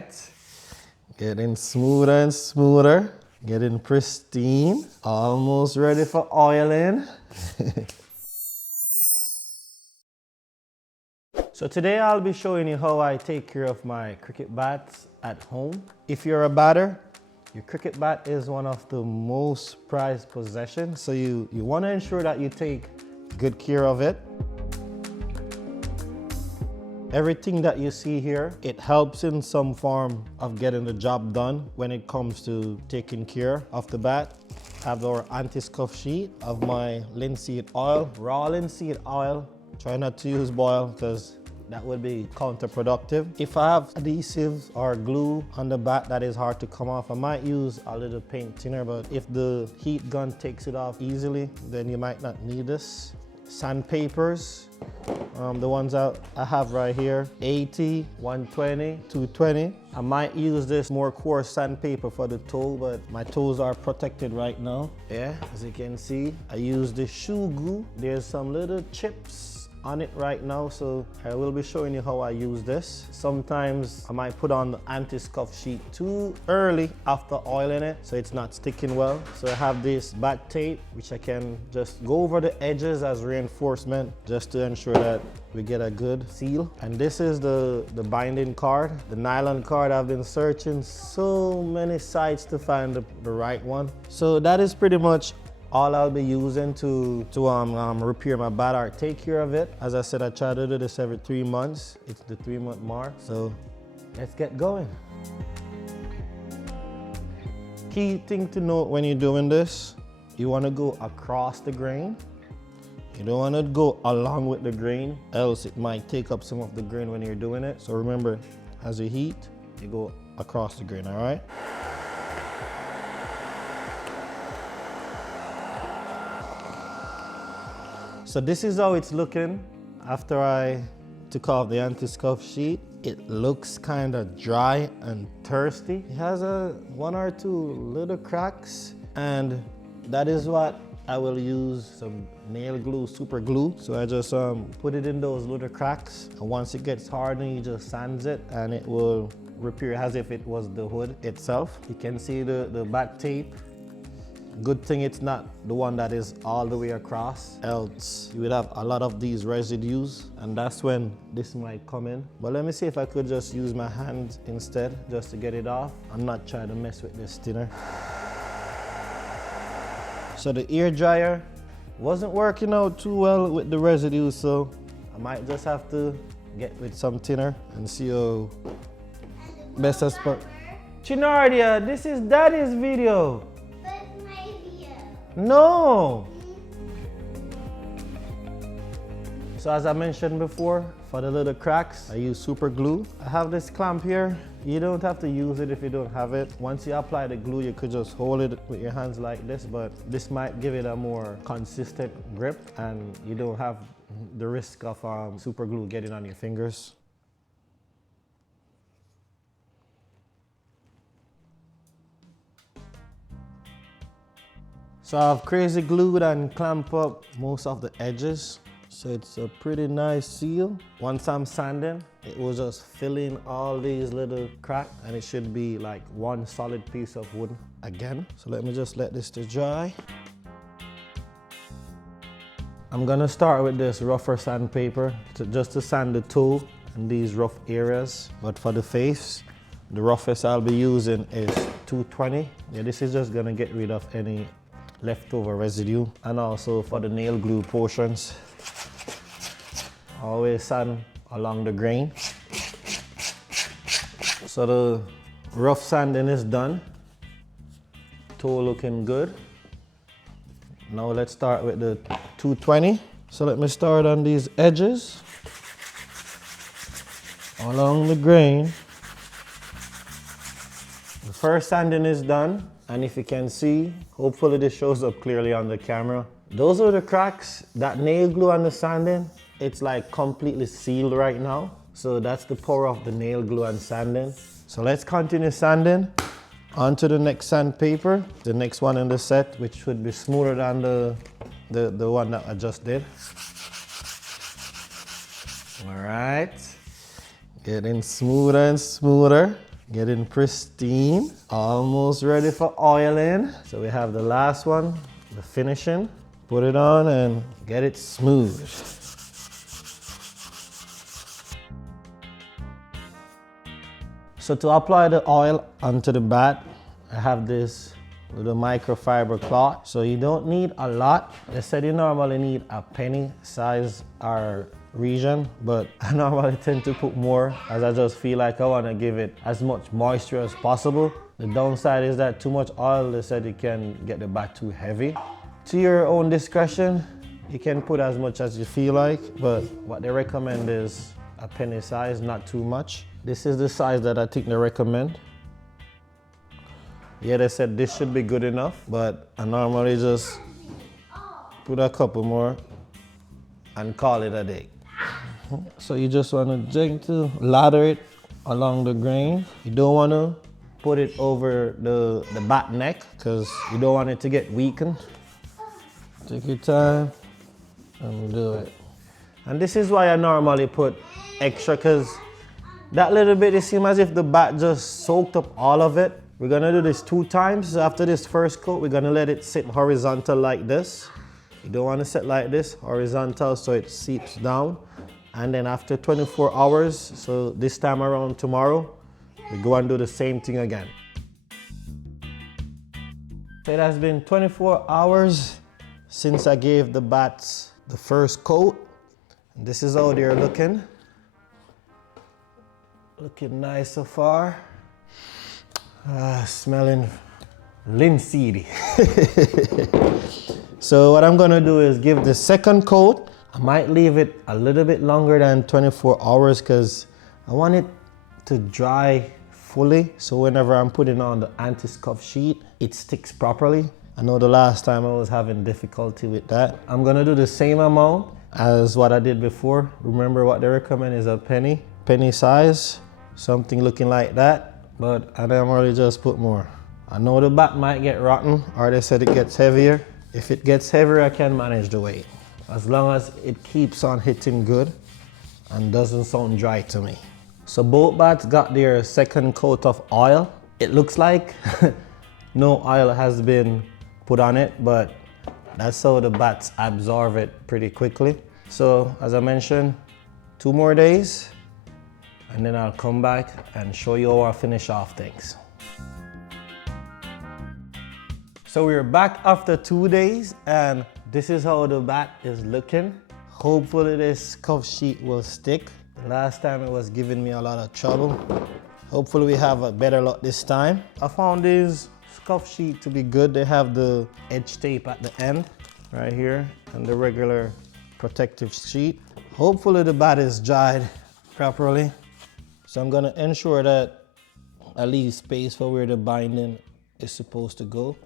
right. Getting smoother and smoother. Getting pristine. Almost ready for oiling. So today I'll be showing you how I take care of my cricket bats at home. If you're a batter, your cricket bat is one of the most prized possessions. So you want to ensure that you take good care of it. Everything that you see here, it helps in some form of getting the job done when it comes to taking care of the bat. I have our Anti Scuff Sheet of my linseed oil, raw linseed oil. Try not to use boil because that would be counterproductive. If I have adhesives or glue on the bat that is hard to come off, I might use a little paint thinner, but if the heat gun takes it off easily, then you might not need this. Sandpapers, the ones I have right here, 80, 120, 220. I might use this more coarse sandpaper for the toe, but my toes are protected right now. Yeah, as you can see, I use the shoe glue. There's some little chips on it right now, so I will be showing you how I use this. Sometimes I might put on the Anti Scuff Sheet too early after oiling it, so it's not sticking well. So I have this bat tape, which I can just go over the edges as reinforcement, just to ensure that we get a good seal. And this is the binding card, the nylon card. I've been searching so many sites to find the right one. So that is pretty much all I'll be using to repair my bat or take care of it. As I said, I try to do this every 3 months. It's the 3-month mark, so let's get going. Key thing to note when you're doing this, you want to go across the grain. You don't want to go along with the grain, else it might take up some of the grain when you're doing it. So remember, as you heat, you go across the grain, all right? So this is how it's looking after I took off the Anti Scuff Sheet. It looks kind of dry and thirsty. It has one or two little cracks, and that is what I will use some nail glue, super glue. So I just put it in those little cracks, and once it gets hardened, you just sand it and it will repair as if it was the hood itself. You can see the back tape. Good thing it's not the one that is all the way across, else you would have a lot of these residues, and that's when this might come in. But let me see if I could just use my hand instead, just to get it off. I'm not trying to mess with this thinner. So the ear dryer wasn't working out too well with the residue, so I might just have to get with some thinner and see how best as per. Chinardia, this is Daddy's video. No! So as I mentioned before, for the little cracks, I use super glue. I have this clamp here. You don't have to use it if you don't have it. Once you apply the glue, you could just hold it with your hands like this, but this might give it a more consistent grip, and you don't have the risk of super glue getting on your fingers. So I've crazy glued and clamped up most of the edges. So it's a pretty nice seal. Once I'm sanding, it will just fill in all these little cracks, and it should be like one solid piece of wood again. So let me just let this to dry. I'm gonna start with this rougher sandpaper just to sand the toe and these rough areas. But for the face, the roughest I'll be using is 220. Yeah, this is just gonna get rid of any leftover residue, and also for the nail glue portions, always sand along the grain. So the rough sanding is done, toe looking good. Now let's start with the 220. So let me start on these edges along the grain. The first sanding is done. And if you can see, hopefully this shows up clearly on the camera. Those are the cracks. That nail glue on the sanding, it's like completely sealed right now. So that's the power of the nail glue and sanding. So let's continue sanding. On to the next sandpaper, the next one in the set, which should be smoother than the one that I just did. All right, getting smoother and smoother. getting pristine. Almost ready for oiling. So we have the last one, the finishing. Put it on and get it smooth. So to apply the oil onto the bat, I have this little microfiber cloth. So you don't need a lot. They said you normally need a penny size or region, but I normally tend to put more as I just feel like I want to give it as much moisture as possible. The downside is that too much oil, they said you can get the bat too heavy. To your own discretion, you can put as much as you feel like, but what they recommend is a penny size, not too much. This is the size that I think they recommend. Yeah, they said this should be good enough, but I normally just put a couple more and call it a day. So you just want to gently lather it along the grain. You don't want to put it over the bat neck because you don't want it to get weakened. Take your time and do it. And this is why I normally put extra, because that little bit, it seems as if the bat just soaked up all of it. We're gonna do this 2 times. So after this first coat, we're gonna let it sit horizontal like this. You don't wanna sit like this, horizontal, so it seeps down. And then after 24 hours, so this time around tomorrow, we go and do the same thing again. So it has been 24 hours since I gave the bats the first coat. And this is how they're looking. Looking nice so far. Smelling linseedy. So what I'm gonna do is give the second coat. I might leave it a little bit longer than 24 hours because I want it to dry fully. So whenever I'm putting on the Anti Scuff Sheet, it sticks properly. I know the last time I was having difficulty with that. I'm gonna do the same amount as what I did before. Remember what they recommend is a penny size, something looking like that, but I normally just put more. I know the bat might get rotten, or they said it gets heavier. If it gets heavier, I can manage the weight, as long as it keeps on hitting good and doesn't sound dry to me. So both bats got their second coat of oil. It looks like no oil has been put on it, but that's how the bats absorb it pretty quickly. So as I mentioned, 2 more days, and then I'll come back and show you how I finish off things. So we're back after 2 days, and this is how the bat is looking. Hopefully this scuff sheet will stick. The last time it was giving me a lot of trouble. Hopefully we have a better luck this time. I found these scuff sheet to be good. They have the edge tape at the end right here and the regular protective sheet. Hopefully the bat is dried properly. So I'm gonna ensure that I leave space for where the binding is supposed to go.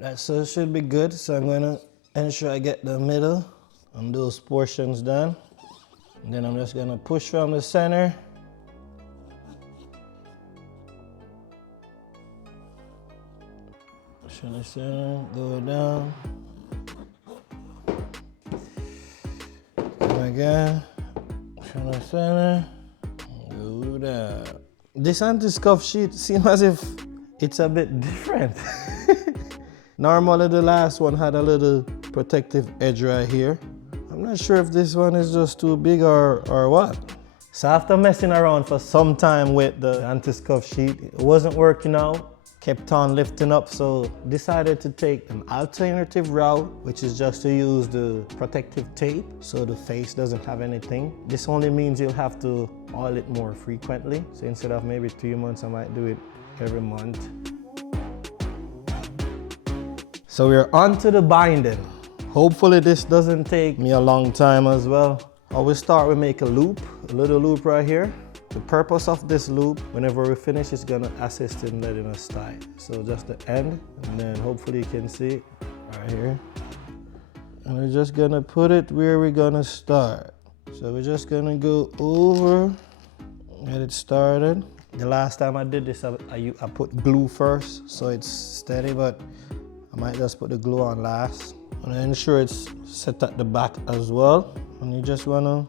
That so should be good. So I'm gonna ensure I get the middle and those portions done. And then I'm just gonna push from the center. Push from the center, go down. Come again, push from the center, go down. This anti-scuff sheet seems as if it's a bit different. Normally the last one had a little protective edge right here. I'm not sure if this one is just too big or what. So after messing around for some time with the anti-scuff sheet, it wasn't working out, kept on lifting up, so decided to take an alternative route, which is just to use the protective tape so the face doesn't have anything. This only means you'll have to oil it more frequently. So instead of maybe 3 months, I might do it every month. So we're on to the binding. Hopefully this doesn't take me a long time as well. I will start with make a loop, a little loop right here. The purpose of this loop, whenever we finish, is gonna assist in letting us tie. So just the end, and then hopefully you can see it right here. And we're just gonna put it where we're gonna start. So we're just gonna go over, get it started. The last time I did this, I put glue first, so it's steady, but I might just put the glue on last. And ensure it's set at the back as well. And you just want a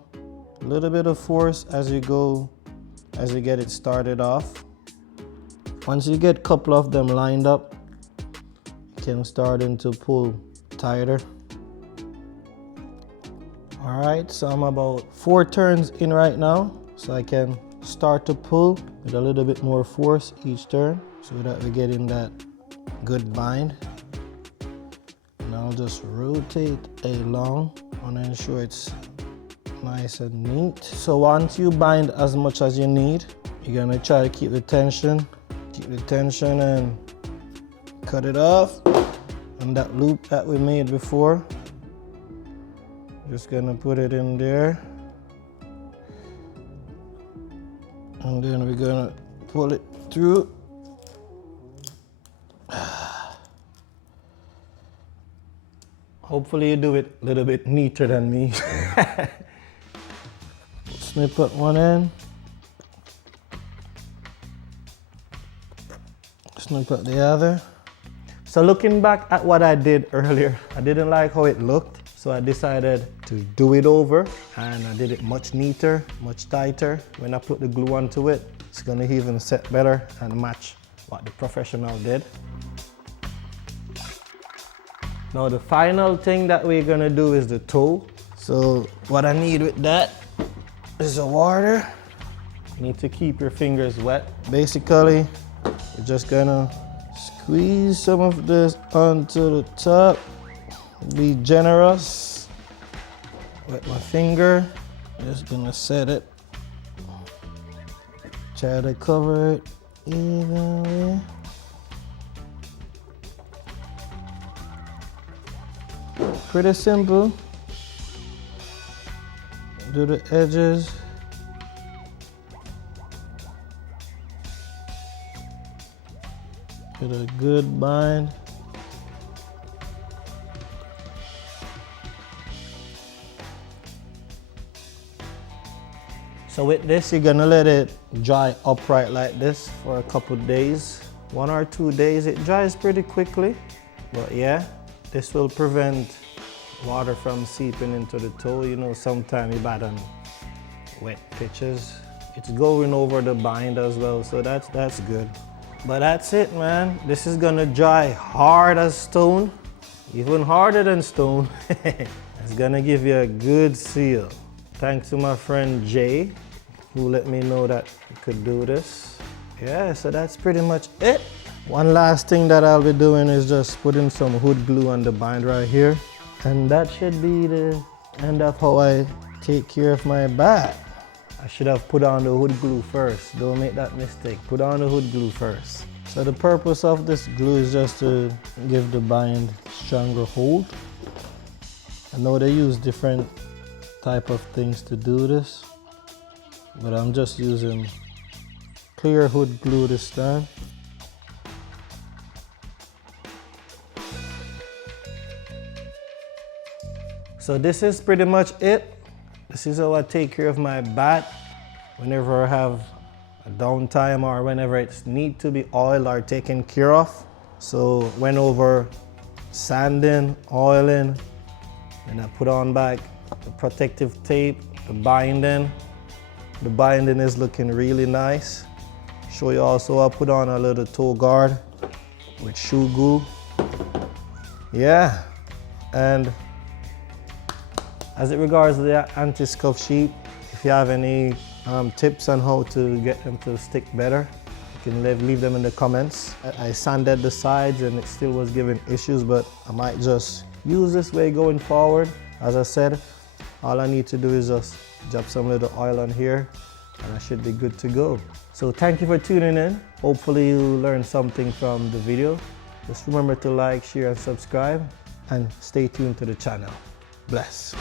little bit of force as you get it started off. Once you get a couple of them lined up, you can start to pull tighter. All right, so I'm about 4 turns in right now, so I can start to pull with a little bit more force each turn so that we're getting that good bind. And I'll just rotate along and ensure it's nice and neat. So once you bind as much as you need, you're gonna try to keep the tension and cut it off. And that loop that we made before, just gonna put it in there. And then we're gonna pull it through. Hopefully you do it a little bit neater than me. Snip at one end. Snip at the other. So looking back at what I did earlier, I didn't like how it looked. So I decided to do it over, and I did it much neater, much tighter. When I put the glue onto it, it's gonna even set better and match what the professional did. Now the final thing that we're gonna do is the toe. So what I need with that is the water. You need to keep your fingers wet. Basically, you're just gonna squeeze some of this onto the top. Be generous with my finger. Just gonna set it. Try to cover it evenly. Pretty simple. Do the edges. Get a good bind. So with this, you're gonna let it dry upright like this for a couple days. 1 or 2 days. It dries pretty quickly, but yeah, this will prevent water from seeping into the toe. You know, sometimes you're bad on wet pitches. It's going over the bind as well, so that's good. But that's it, man. This is gonna dry hard as stone, even harder than stone. It's gonna give you a good seal. Thanks to my friend Jay, who let me know that you could do this. Yeah, so that's pretty much it. One last thing that I'll be doing is just putting some hood glue on the bind right here. And that should be the end of how I take care of my bat. I should have put on the hood glue first. Don't make that mistake. Put on the hood glue first. So the purpose of this glue is just to give the bind stronger hold. I know they use different type of things to do this, but I'm just using clear hood glue this time. So this is pretty much it. This is how I take care of my bat whenever I have a downtime or whenever it's need to be oiled or taken care of. So went over sanding, oiling, and I put on back the protective tape, the binding. The binding is looking really nice. Show you also I put on a little toe guard with shoe glue. Yeah, and as it regards to the Anti Scuff Sheet, if you have any tips on how to get them to stick better, you can leave them in the comments. I sanded the sides and it still was giving issues, but I might just use this way going forward. As I said, all I need to do is just drop some little oil on here and I should be good to go. So thank you for tuning in. Hopefully you learned something from the video. Just remember to like, share and subscribe, and stay tuned to the channel. Bless.